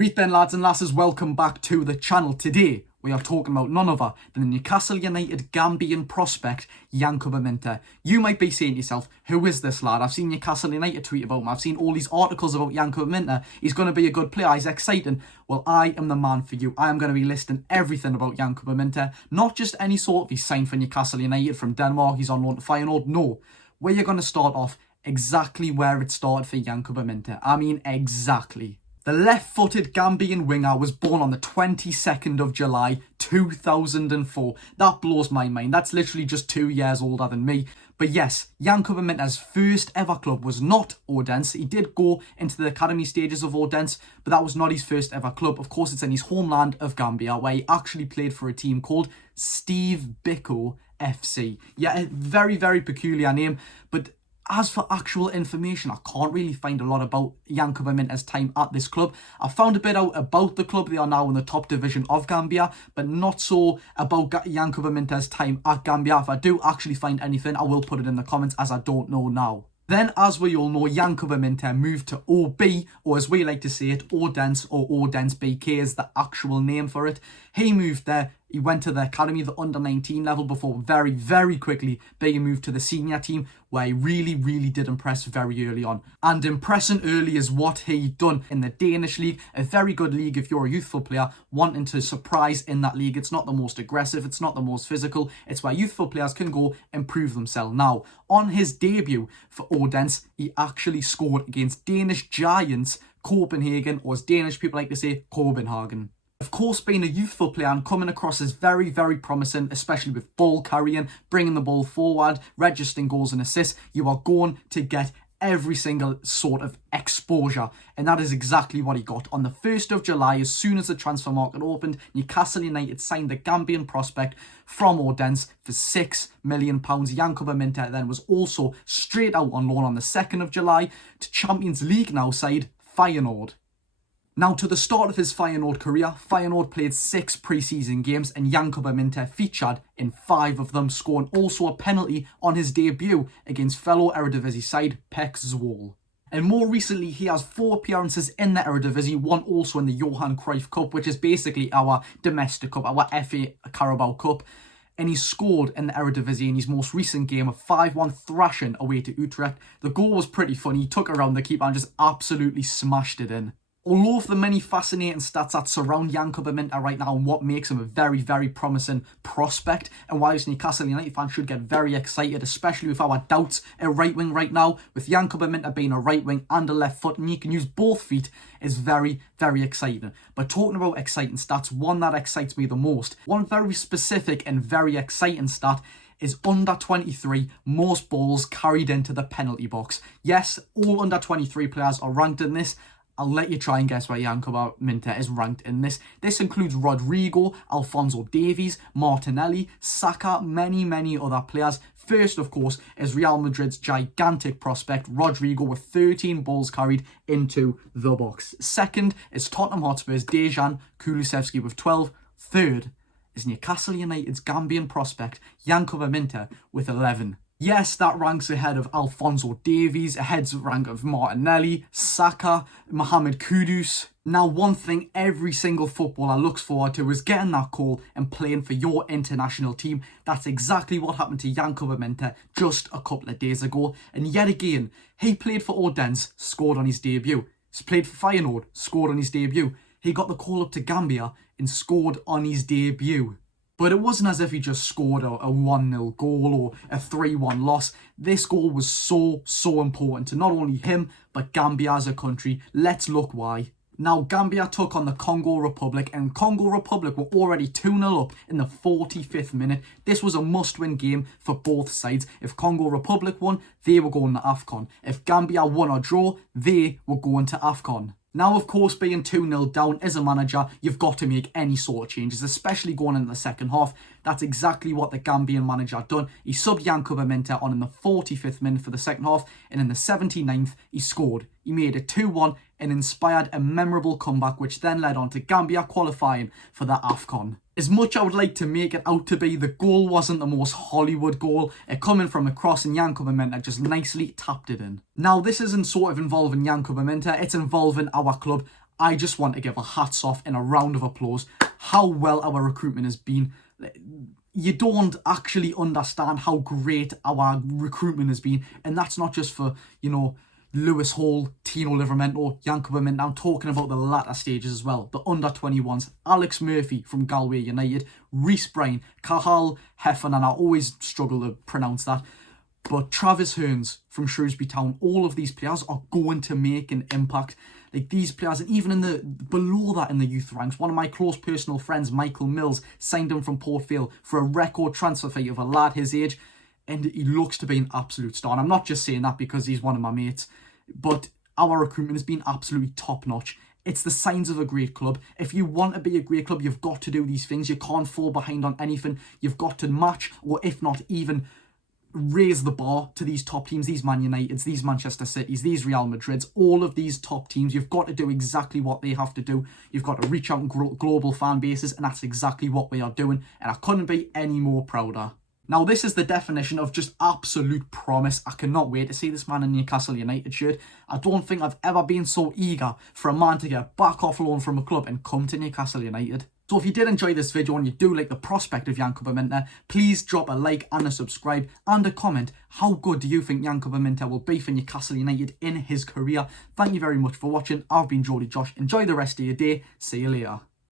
Right then, lads and lasses, welcome back to the channel. Today we are talking about none other than the Newcastle United Gambian prospect Yankuba Minteh. You might be saying to yourself, who is this lad? I've seen Newcastle United tweet about him. I've seen all these articles about Yankuba Minteh. He's going to be a good player. He's exciting. Well, I am the man for you. I am going to be listing everything about Yankuba Minteh. Not just any sort of he's signed for Newcastle United from Denmark, he's on loan to Feyenoord. No, we're going to start off exactly where it started for Yankuba Minteh. I mean, exactly. The left-footed Gambian winger was born on the 22nd of July 2004. That blows my mind. That's literally just 2 years older than me. But yes, Yankuba Minteh's first ever club was not Odense. He did go into the academy stages of Odense, but that was not his first ever club. Of course, it's in his homeland of Gambia, where he actually played for a team called Steve Biko FC. Yeah, a very, very peculiar name, but as for actual information, I can't really find a lot about Yankuba Minteh's time at this club. I found a bit out about the club. They are now in the top division of Gambia, but not so about Yankuba Minteh's time at Gambia. If I do actually find anything, I will put it in the comments, as I don't know now. Then, as we all know, Yankuba Minteh moved to OB, or as we like to say it, Odense, or Odense BK is the actual name for it. He moved there. He went to the academy, the under-19 level, before very, very quickly being moved to the senior team, where he really, really did impress very early on. And impressing early is what he done in the Danish league. A very good league if you're a youthful player wanting to surprise in that league. It's not the most aggressive, it's not the most physical. It's where youthful players can go and prove themselves. Now, on his debut for Odense, he actually scored against Danish giants Copenhagen, or as Danish people like to say, Copenhagen. Of course, being a youthful player and coming across as very, very promising, especially with ball carrying, bringing the ball forward, registering goals and assists, you are going to get every single sort of exposure, and that is exactly what he got. On the 1st of July, as soon as the transfer market opened, Newcastle United signed the Gambian prospect from Odense for £6 million. Yankuba Minteh then was also straight out on loan on the 2nd of July to Champions League now side Feyenoord. Now, to the start of his Feyenoord career, Feyenoord played 6 pre-season games and Yankuba Minteh featured in 5 of them, scoring also a penalty on his debut against fellow Eredivisie side PEC Zwolle. And more recently, he has 4 appearances in the Eredivisie, one also in the Johan Cruyff Cup, which is basically our domestic cup, our FA Carabao Cup. And he scored in the Eredivisie in his most recent game, a 5-1 thrashing away to Utrecht. The goal was pretty funny. He took around the keeper and just absolutely smashed it in. All of the many fascinating stats that surround Yankuba Minteh right now and what makes him a very, very promising prospect, and why us Newcastle United fans should get very excited, especially with our doubts at right wing right now, with Yankuba Minteh being a right wing and a left foot, and you can use both feet, is very, very exciting. But talking about exciting stats, one that excites me the most, one very specific and very exciting stat, is under 23 most balls carried into the penalty box. Yes, all under 23 players are ranked in this. I'll let you try and guess where Yankuba Minteh is ranked in this. This includes Rodrigo, Alphonso Davies, Martinelli, Saka, many other players. First, of course, is Real Madrid's gigantic prospect, Rodrigo, with 13 balls carried into the box. Second is Tottenham Hotspur's Dejan Kulusevski with 12. Third is Newcastle United's Gambian prospect, Yankuba Minteh, with 11. Yes, that ranks ahead of Alphonso Davies, ahead of rank of Martinelli, Saka, Mohamed Kudus. Now, one thing every single footballer looks forward to is getting that call and playing for your international team. That's exactly what happened to Yankuba Minteh just a couple of days ago. And yet again, he played for Odense, scored on his debut. He's played for Feyenoord, scored on his debut. He got the call up to Gambia and scored on his debut. But it wasn't as if he just scored a 1-0 goal or a 3-1 loss. This goal was so important to not only him, but Gambia as a country. Let's look why. Now, Gambia took on the Congo Republic, and Congo Republic were already 2-0 up in the 45th minute. This was a must-win game for both sides. If Congo Republic won, they were going to AFCON. If Gambia won or draw, they were going to AFCON. Now, of course, being 2-0 down as a manager, you've got to make any sort of changes, especially going into the second half. That's exactly what the Gambian manager done. He subbed Yankuba Minteh on in the 45th minute for the second half, and in the 79th, he scored. He made it 2-1 and inspired a memorable comeback, which then led on to Gambia qualifying for the AFCON. As much I would like to make it out to be, the goal wasn't the most Hollywood goal. It coming from a cross and Yankuba Minteh just nicely tapped it in. Now, this isn't sort of involving Yankuba Minteh, it's involving our club. I just want to give a hats off and a round of applause how well our recruitment has been. You don't actually understand how great our recruitment has been, and that's not just for, you know, Lewis Hall, Tino Livramento, Yankuba Minteh. I'm talking about the latter stages as well. The under-21s, Alex Murphy from Galway United, Reece Bryan, Cathal Heffernan, I always struggle to pronounce that, but Travis Hearns from Shrewsbury Town. All of these players are going to make an impact. Like, these players, and even in the below that in the youth ranks, one of my close personal friends, Michael Mills, signed him from Port Vale for a record transfer fee of a lad his age, and he looks to be an absolute star. And I'm not just saying that because he's one of my mates, but our recruitment has been absolutely top-notch. It's the signs of a great club. If you want to be a great club, you've got to do these things. You can't fall behind on anything. You've got to match, or if not even raise the bar to these top teams, these Man Uniteds, these Manchester Cities, these Real Madrids, all of these top teams. You've got to do exactly what they have to do. You've got to reach out and grow global fan bases, and that's exactly what we are doing, and I couldn't be any more prouder. Now, this is the definition of just absolute promise. I cannot wait to see this man in Newcastle United shirt. I don't think I've ever been so eager for a man to get back off loan from a club and come to Newcastle United. So if you did enjoy this video and you do like the prospect of Yankuba Minteh, please drop a like and a subscribe and a comment. How good do you think Yankuba Minteh will be for Newcastle United in his career? Thank you very much for watching. I've been Jody Josh. Enjoy the rest of your day. See you later.